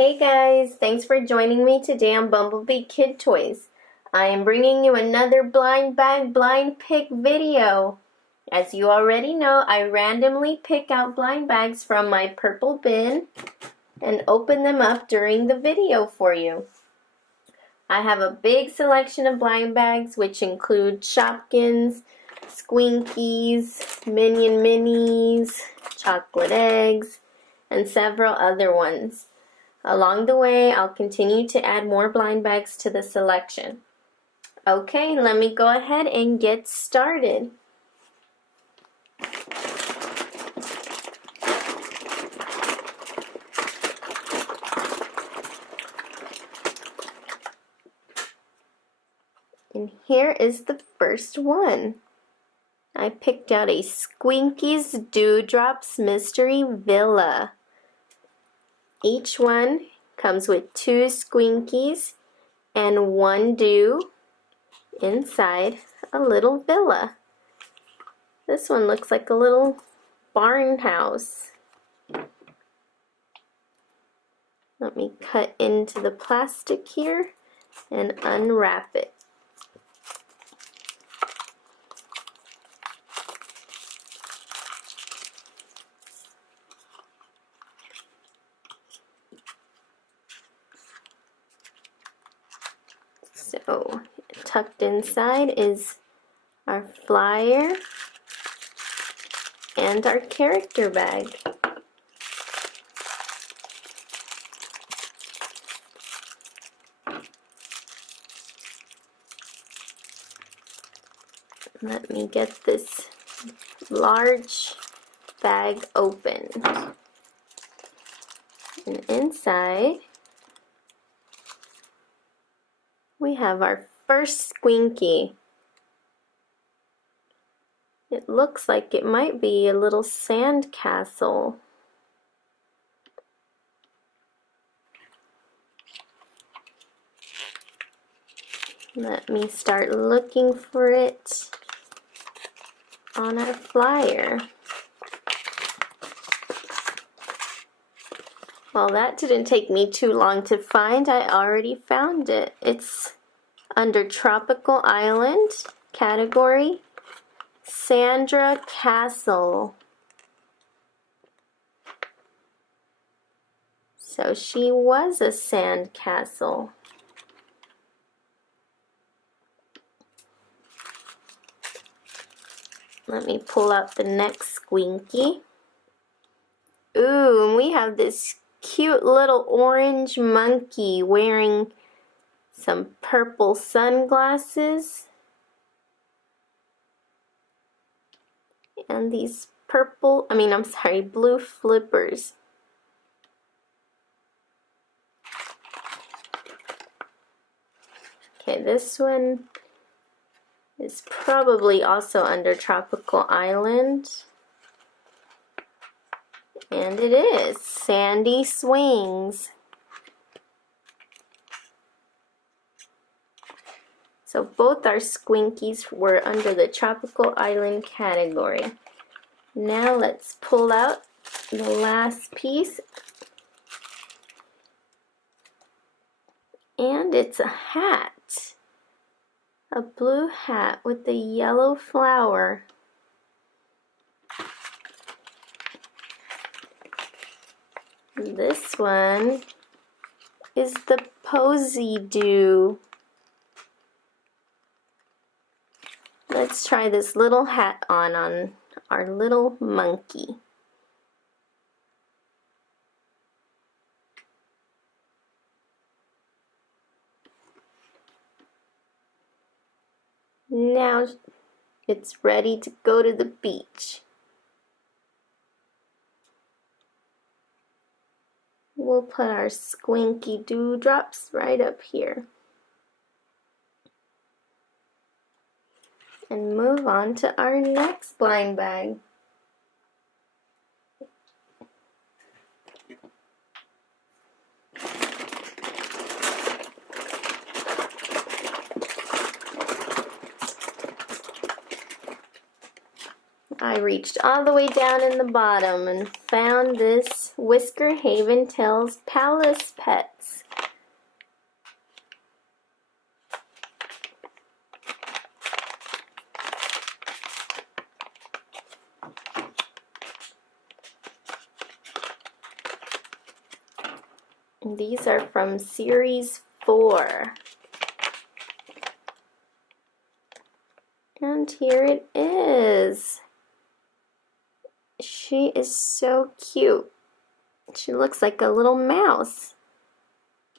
Hey guys, thanks for joining me today on Bumblebee Kid Toys. I am bringing you another blind bag blind pick video. As you already know, I randomly pick out blind bags from my purple bin and open them up during the video for you. I have a big selection of blind bags which include Shopkins, Squinkies, Minion Minis, chocolate eggs, and several other ones. Along the way, I'll continue to add more blind bags to the selection. Okay, let me go ahead and get started. And here is the first one. I picked out a Squinkies Dewdrops Mystery Villa. Each one comes with 2 Squinkies and 1 dew inside a little villa. This one looks like a little barn house. Let me cut into the plastic here and unwrap it. So, tucked inside is our flyer and our character bag. Let me get this large bag opened. And inside, we have our first Squinky. It looks like it might be a little sand castle. Let me start looking for it on our flyer. Well, that didn't take me too long to find. I already found it. It's under Tropical Island category, Sandra Castle. So she was a sand castle. Let me pull out the next Squinky. Ooh, and we have this cute little orange monkey wearing some purple sunglasses and these blue flippers. Okay, this one is probably also under Tropical Island. And it is Sandy Swings. So both our Squinkies were under the Tropical Island category. Now let's pull out the last piece. And it's a hat. A blue hat with a yellow flower. This one is the Posy Dew. Let's try this little hat on our little monkey. Now it's ready to go to the beach. We'll put our Squinky Dewdrops right up here. And move on to our next blind bag. I reached all the way down in the bottom and found this Whisker Haven Palace Pets. And these are from Series 4. And here it is. She is so cute. She looks like a little mouse.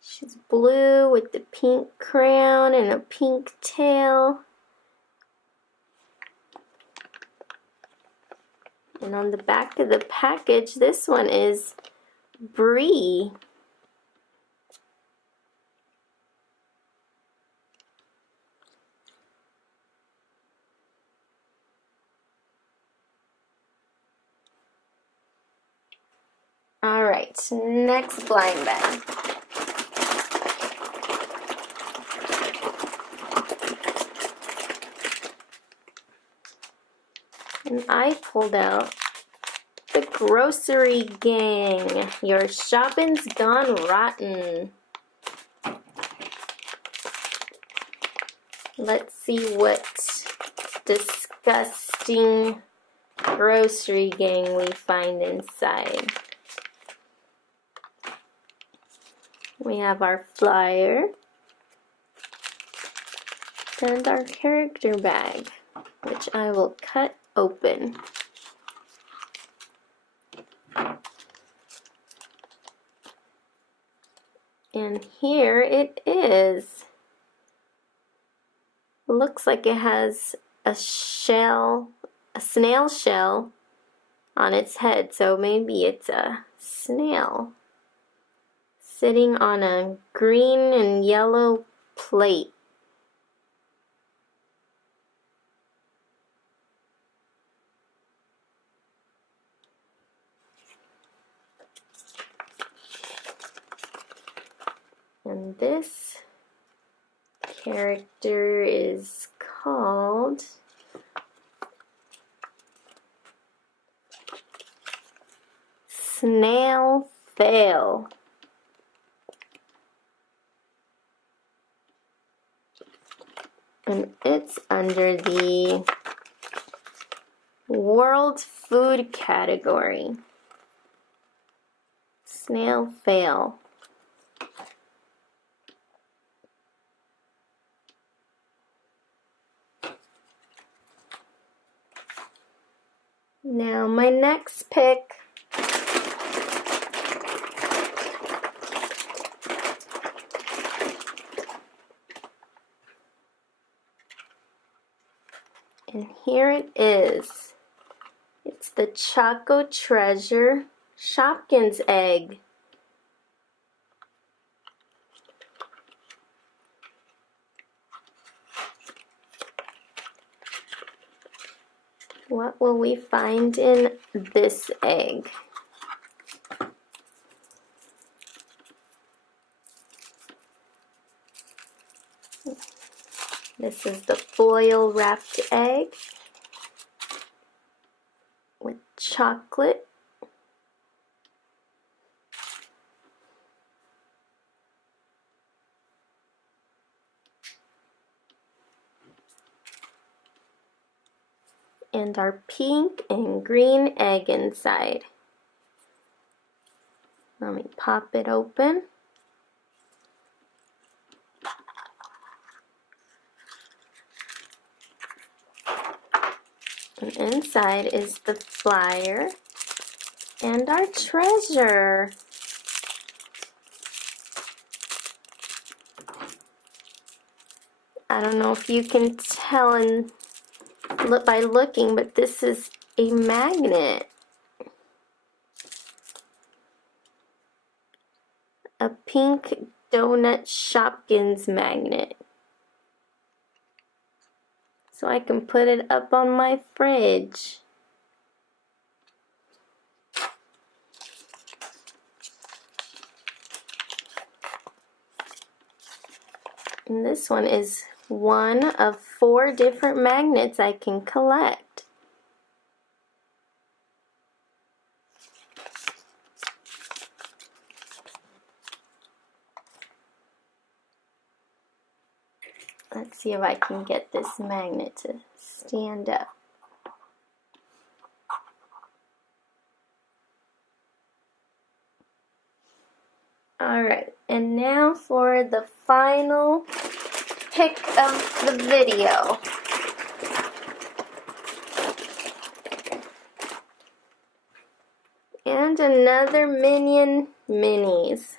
She's blue with the pink crown and a pink tail. And on the back of the package, this one is Brie. Alright, next blind bag. And I pulled out the Grossery Gang. Your shopping's gone rotten. Let's see what disgusting Grossery Gang we find inside. We have our flyer and our character bag, which I will cut open. And here it is. Looks like it has a shell, a snail shell on its head, so maybe it's a snail sitting on a green and yellow plate. And this character is called Snail Fail. And it's under the World Food category. Snail Fail. Now my next pick and here it is. It's the Choco Treasure Shopkins egg. What will we find in this egg? This is the foil wrapped egg with chocolate. And our pink and green egg inside. Let me pop it open. And inside is the flyer and our treasure. I don't know if you can tell by looking, but this is a magnet. A pink donut Shopkins magnet. So I can put it up on my fridge. And this one is one of 4 different magnets I can collect. Let's see if I can get this magnet to stand up. Alright. now for the final pick of the video. And another Minion Mineez.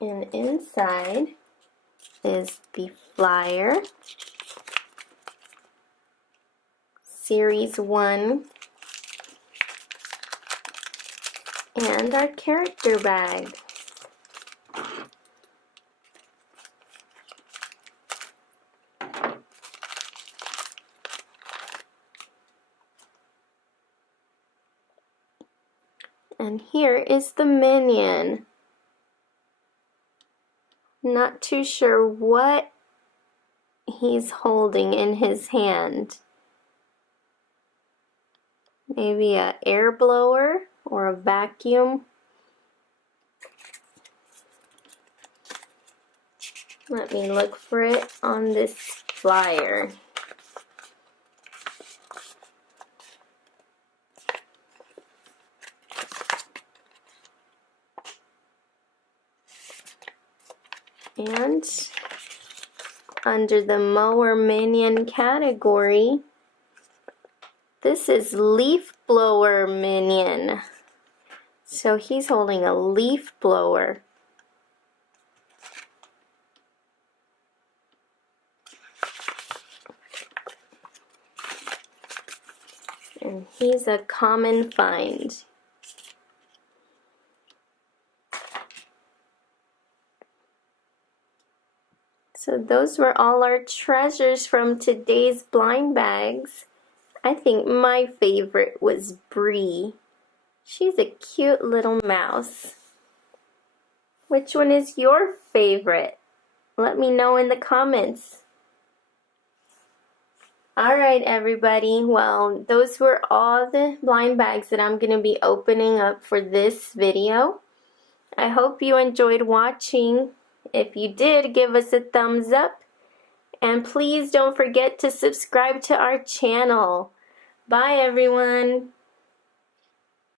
And inside is the flyer, Series 1, and our character bag. And here is the Minion. Not too sure what he's holding in his hand. Maybe an air blower or a vacuum. Let me look for it on this flyer. And under the mower minion category, this is leaf blower minion. So he's holding a leaf blower. And he's a common find. So those were all our treasures from today's blind bags. I think my favorite was Bree. She's a cute little mouse. Which one is your favorite? Let me know in the comments. Alright everybody, well those were all the blind bags that I'm going to be opening up for this video. I hope you enjoyed watching. If you did, give us a thumbs up. And please don't forget to subscribe to our channel. Bye everyone.